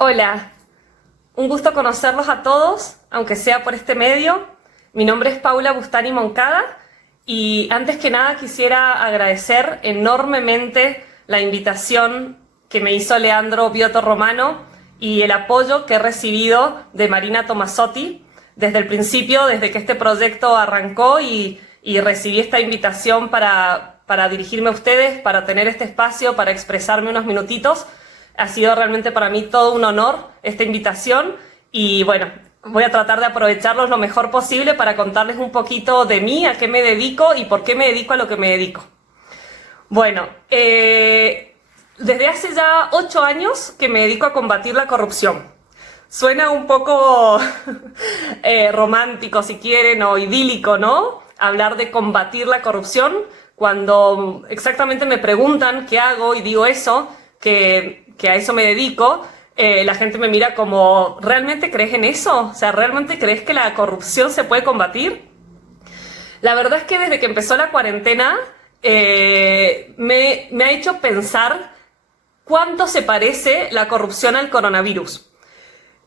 Hola, un gusto conocerlos a todos, aunque sea por este medio. Mi nombre es Paula Bustani Moncada y antes que nada quisiera agradecer enormemente la invitación que me hizo Leandro Biotto Romano y el apoyo que he recibido de Marina Tomasotti desde el principio, desde que este proyecto arrancó y recibí esta invitación para dirigirme a ustedes, para tener este espacio, para expresarme unos minutitos. Ha sido realmente para mí todo un honor esta invitación y bueno, voy a tratar de aprovecharlos lo mejor posible para contarles un poquito de mí, a qué me dedico y por qué me dedico a lo que me dedico. Bueno, desde hace ya 8 años que me dedico a combatir la corrupción. Suena un poco romántico si quieren o idílico, ¿no? Hablar de combatir la corrupción cuando exactamente me preguntan qué hago y digo eso, que a eso me dedico, la gente me mira como, ¿realmente crees en eso? O sea, ¿realmente crees que la corrupción se puede combatir? La verdad es que desde que empezó la cuarentena me ha hecho pensar cuánto se parece la corrupción al coronavirus.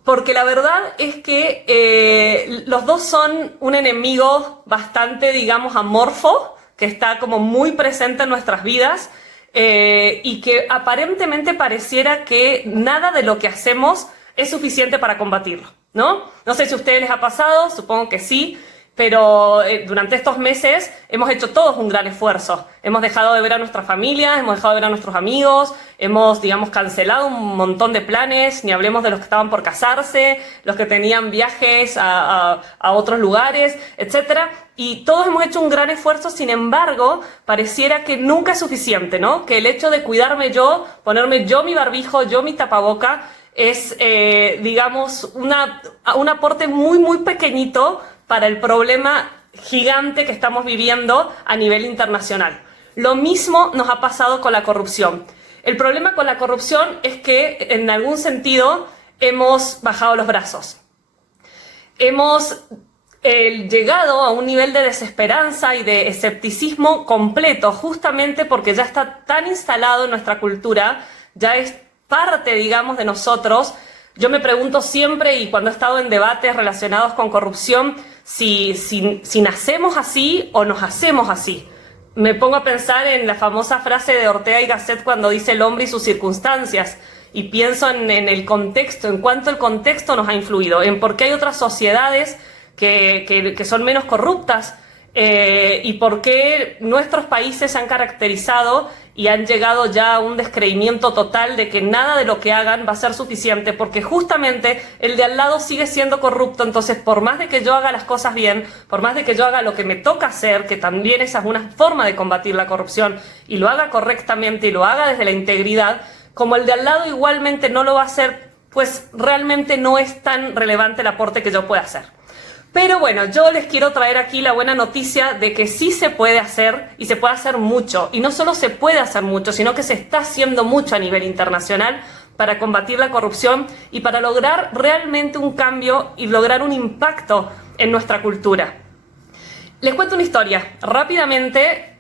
Porque la verdad es que los dos son un enemigo bastante, digamos, amorfo, que está como muy presente en nuestras vidas, y que aparentemente pareciera que nada de lo que hacemos es suficiente para combatirlo, ¿no? No sé si a ustedes les ha pasado, supongo que sí, pero durante estos meses hemos hecho todos un gran esfuerzo. Hemos dejado de ver a nuestras familias, hemos dejado de ver a nuestros amigos, hemos, digamos, cancelado un montón de planes, ni hablemos de los que estaban por casarse, los que tenían viajes a otros lugares, etcétera. Y todos hemos hecho un gran esfuerzo, sin embargo, pareciera que nunca es suficiente, ¿no? Que el hecho de cuidarme yo, ponerme yo mi barbijo, yo mi tapaboca, es, digamos, un aporte muy, muy pequeñito para el problema gigante que estamos viviendo a nivel internacional. Lo mismo nos ha pasado con la corrupción. El problema con la corrupción es que, en algún sentido, hemos bajado los brazos. Hemos llegado a un nivel de desesperanza y de escepticismo completo, justamente porque ya está tan instalado en nuestra cultura, ya es parte, digamos, de nosotros. Yo me pregunto siempre, y cuando he estado en debates relacionados con corrupción, si nacemos así o nos hacemos así. Me pongo a pensar en la famosa frase de Ortega y Gasset cuando dice el hombre y sus circunstancias, y pienso en el contexto, en cuánto el contexto nos ha influido, en por qué hay otras sociedades que son menos corruptas, y por qué nuestros países se han caracterizado y han llegado ya a un descreimiento total de que nada de lo que hagan va a ser suficiente, porque justamente el de al lado sigue siendo corrupto. Entonces, por más de que yo haga las cosas bien, por más de que yo haga lo que me toca hacer, que también esa es una forma de combatir la corrupción, y lo haga correctamente y lo haga desde la integridad, como el de al lado igualmente no lo va a hacer, pues realmente no es tan relevante el aporte que yo pueda hacer. Pero bueno, yo les quiero traer aquí la buena noticia de que sí se puede hacer, y se puede hacer mucho. Y no solo se puede hacer mucho, sino que se está haciendo mucho a nivel internacional para combatir la corrupción y para lograr realmente un cambio y lograr un impacto en nuestra cultura. Les cuento una historia. Rápidamente,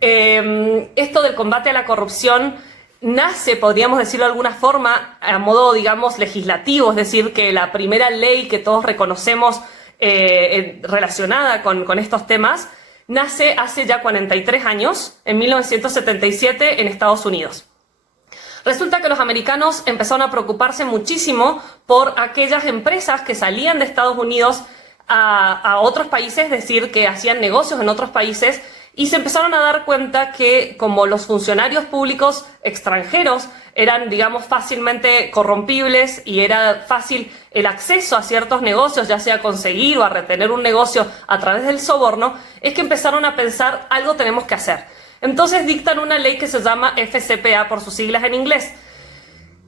esto del combate a la corrupción nace, podríamos decirlo de alguna forma, a modo, digamos, legislativo. Es decir, que la primera ley que todos reconocemos relacionada con estos temas, nace hace ya 43 años, en 1977, en Estados Unidos. Resulta que los americanos empezaron a preocuparse muchísimo por aquellas empresas que salían de Estados Unidos a otros países, es decir, que hacían negocios en otros países, y se empezaron a dar cuenta que, como los funcionarios públicos extranjeros eran, digamos, fácilmente corrompibles y era fácil el acceso a ciertos negocios, ya sea conseguir o a retener un negocio a través del soborno, es que empezaron a pensar, algo tenemos que hacer. Entonces dictan una ley que se llama FCPA por sus siglas en inglés.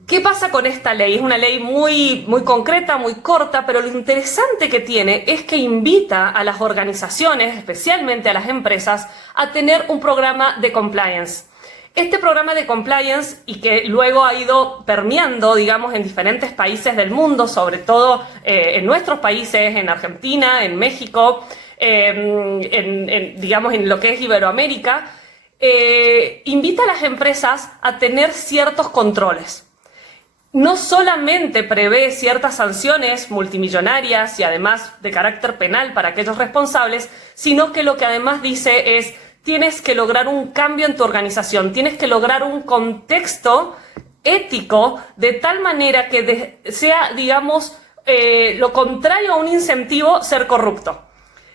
¿Qué pasa con esta ley? Es una ley muy, muy concreta, muy corta, pero lo interesante que tiene es que invita a las organizaciones, especialmente a las empresas, a tener un programa de compliance. Este programa de compliance, y que luego ha ido permeando, digamos, en diferentes países del mundo, sobre todo en nuestros países, en Argentina, en México, digamos, en lo que es Iberoamérica, invita a las empresas a tener ciertos controles. no solamente prevé ciertas sanciones multimillonarias y además de carácter penal para aquellos responsables, sino que lo que además dice es: tienes que lograr un cambio en tu organización, tienes que lograr un contexto ético de tal manera que sea, digamos, lo contrario a un incentivo ser corrupto.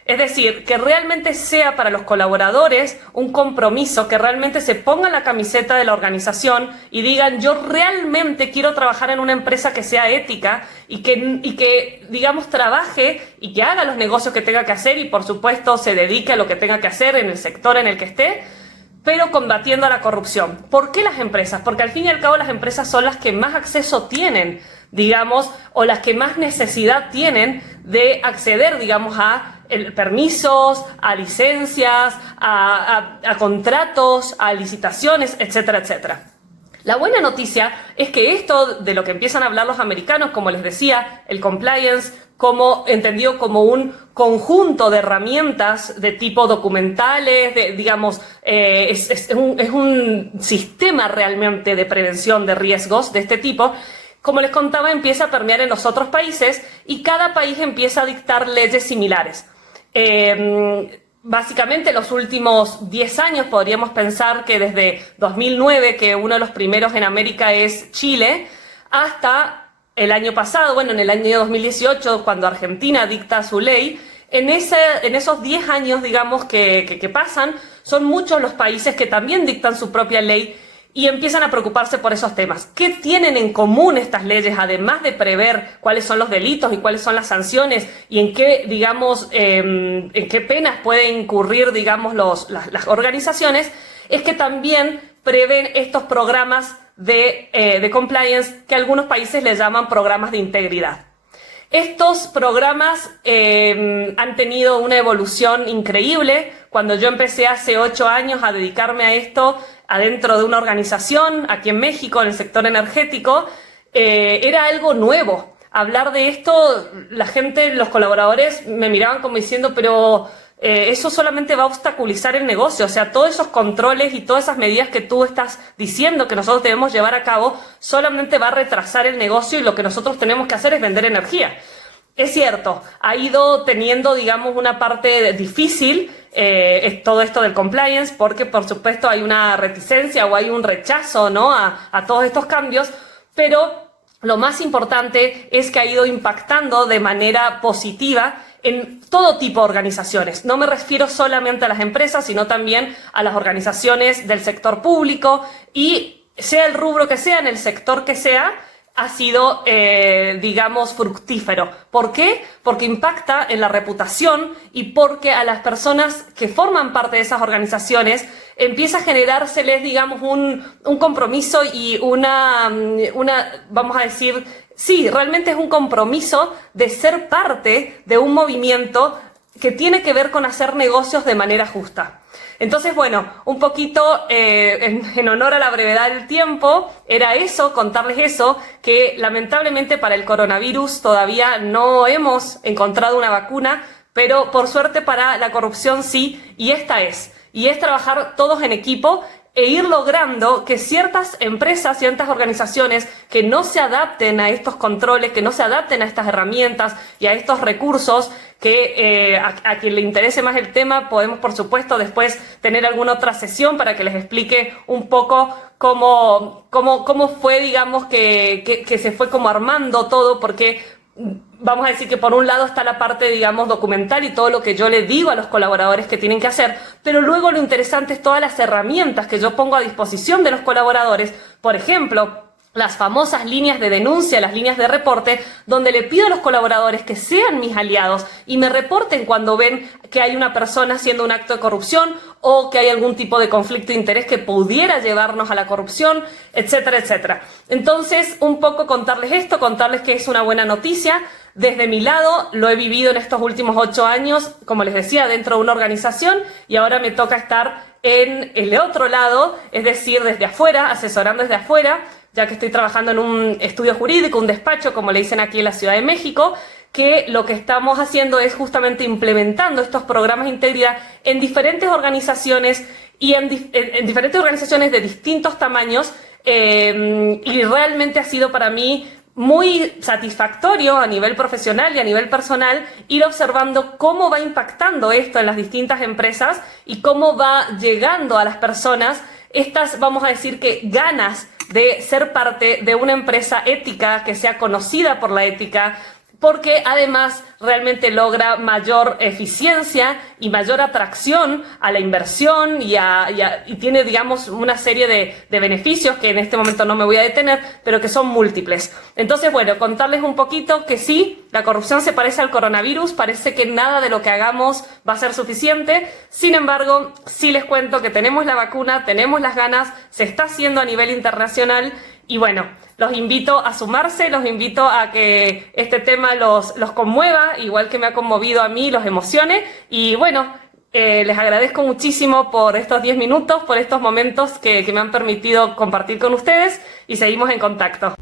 Es decir, que realmente sea para los colaboradores un compromiso, que realmente se pongan la camiseta de la organización y digan: yo realmente quiero trabajar en una empresa que sea ética y que digamos, trabaje y que haga los negocios que tenga que hacer y, por supuesto, se dedique a lo que tenga que hacer en el sector en el que esté, pero combatiendo a la corrupción. ¿Por qué las empresas? Porque al fin y al cabo las empresas son las que más acceso tienen, digamos, o las que más necesidad tienen de acceder, digamos, a permisos, a licencias, a contratos, a licitaciones, etcétera, etcétera. La buena noticia es que esto de lo que empiezan a hablar los americanos, como les decía, el compliance, como entendido como un conjunto de herramientas de tipo documentales, digamos, es un sistema realmente de prevención de riesgos de este tipo. Como les contaba, empieza a permear en los otros países y cada país empieza a dictar leyes similares. Básicamente, los últimos 10 años podríamos pensar que desde 2009, que uno de los primeros en América es Chile, hasta el año pasado, bueno, en el año 2018, cuando Argentina dicta su ley, en esos 10 años, digamos, que pasan, son muchos los países que también dictan su propia ley y empiezan a preocuparse por esos temas. ¿Qué tienen en común estas leyes, además de prever cuáles son los delitos y cuáles son las sanciones y en qué, digamos, en qué penas pueden incurrir, digamos, las organizaciones? Es que también prevén estos programas de compliance que algunos países les llaman programas de integridad. Estos programas han tenido una evolución increíble. Cuando yo empecé hace 8 años a dedicarme a esto adentro de una organización aquí en México, en el sector energético, era algo nuevo. Hablar de esto, la gente, los colaboradores me miraban como diciendo: pero eso solamente va a obstaculizar el negocio. O sea, todos esos controles y todas esas medidas que tú estás diciendo que nosotros debemos llevar a cabo solamente va a retrasar el negocio y lo que nosotros tenemos que hacer es vender energía. Es cierto, ha ido teniendo, digamos, una parte difícil todo esto del compliance, porque por supuesto hay una reticencia o hay un rechazo, ¿no?, a todos estos cambios, pero lo más importante es que ha ido impactando de manera positiva en todo tipo de organizaciones. No me refiero solamente a las empresas, sino también a las organizaciones del sector público, y sea el rubro que sea, en el sector que sea, ha sido, digamos, fructífero. ¿Por qué? Porque impacta en la reputación y porque a las personas que forman parte de esas organizaciones empieza a generárseles, digamos, un compromiso y una, vamos a decir, sí, realmente es un compromiso de ser parte de un movimiento que tiene que ver con hacer negocios de manera justa. Entonces, bueno, un poquito en honor a la brevedad del tiempo, era eso, contarles eso, que lamentablemente para el coronavirus todavía no hemos encontrado una vacuna, pero por suerte para la corrupción sí, y esta es. Y es trabajar todos en equipo e ir logrando que ciertas empresas, ciertas organizaciones que no se adapten a estos controles, que no se adapten a estas herramientas y a estos recursos, que a quien le interese más el tema, podemos por supuesto después tener alguna otra sesión para que les explique un poco cómo fue, digamos, que se fue como armando todo, porque vamos a decir que por un lado está la parte, digamos, documental y todo lo que yo le digo a los colaboradores que tienen que hacer, pero luego lo interesante es todas las herramientas que yo pongo a disposición de los colaboradores. Por ejemplo, las famosas líneas de denuncia, las líneas de reporte, donde le pido a los colaboradores que sean mis aliados y me reporten cuando ven que hay una persona haciendo un acto de corrupción o que hay algún tipo de conflicto de interés que pudiera llevarnos a la corrupción, etcétera, etcétera. Entonces, un poco contarles esto, contarles que es una buena noticia. Desde mi lado, lo he vivido en estos últimos 8 años, como les decía, dentro de una organización, y ahora me toca estar en el otro lado, es decir, desde afuera, asesorando desde afuera, ya que estoy trabajando en un estudio jurídico, un despacho, como le dicen aquí en la Ciudad de México, que lo que estamos haciendo es justamente implementando estos programas de integridad en diferentes organizaciones y en diferentes organizaciones de distintos tamaños, y realmente ha sido para mí muy satisfactorio a nivel profesional y a nivel personal ir observando cómo va impactando esto en las distintas empresas y cómo va llegando a las personas estas, vamos a decir que, ganas de ser parte de una empresa ética que sea conocida por la ética, porque además realmente logra mayor eficiencia y mayor atracción a la inversión y tiene, digamos, una serie de beneficios que en este momento no me voy a detener, pero que son múltiples. Entonces, bueno, contarles un poquito que sí, la corrupción se parece al coronavirus, parece que nada de lo que hagamos va a ser suficiente. Sin embargo, sí les cuento que tenemos la vacuna, tenemos las ganas, se está haciendo a nivel internacional. Y bueno, los invito a sumarse, los invito a que este tema los conmueva, igual que me ha conmovido a mí, los emocione. Y bueno, les agradezco muchísimo por estos 10 minutos, por estos momentos que me han permitido compartir con ustedes y seguimos en contacto.